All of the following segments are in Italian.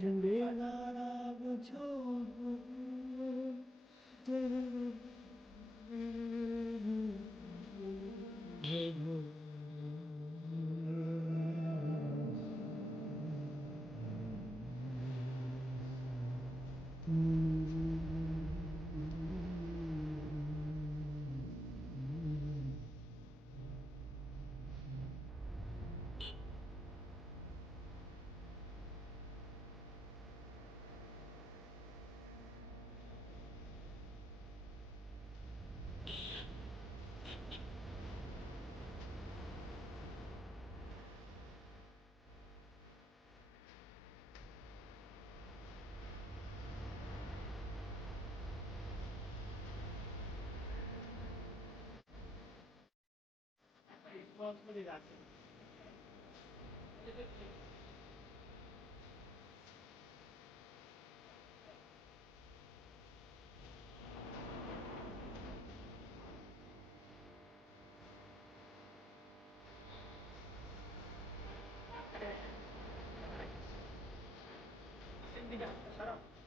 झंडे लारा बुझो responsibility that Sharap.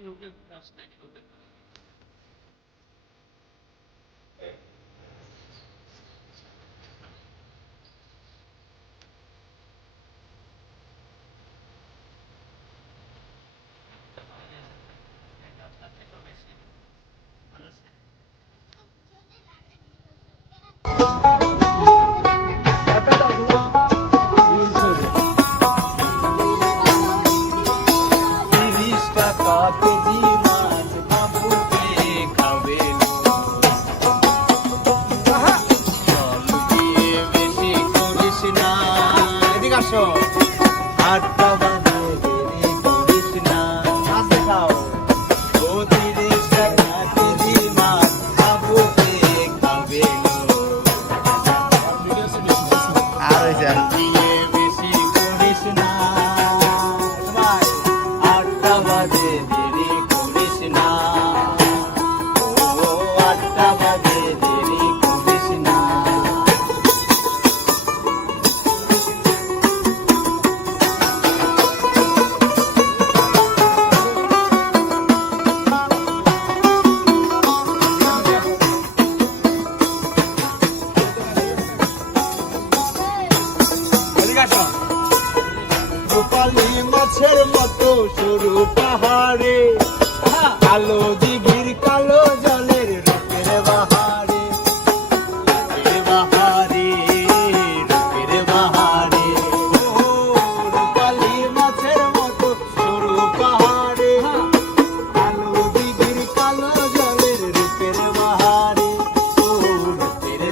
Minuten, das ist eine Minute. আসো। আড্ডা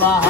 吧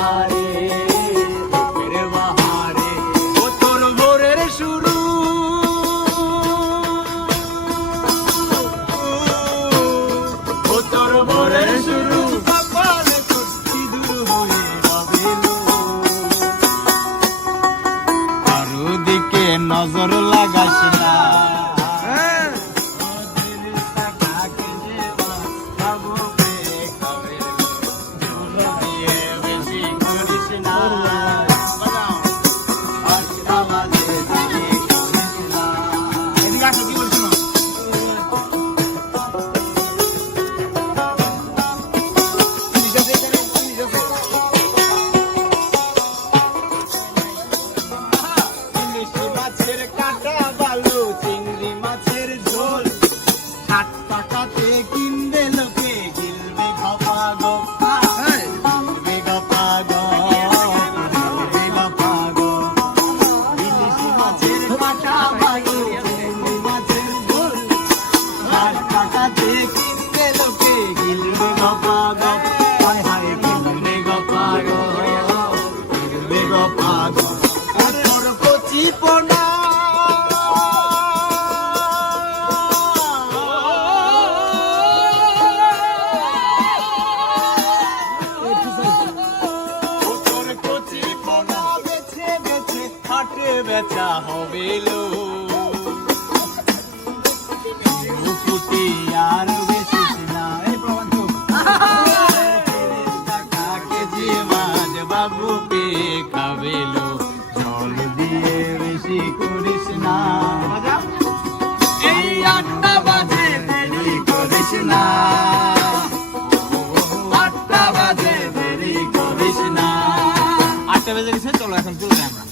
চাহবিলু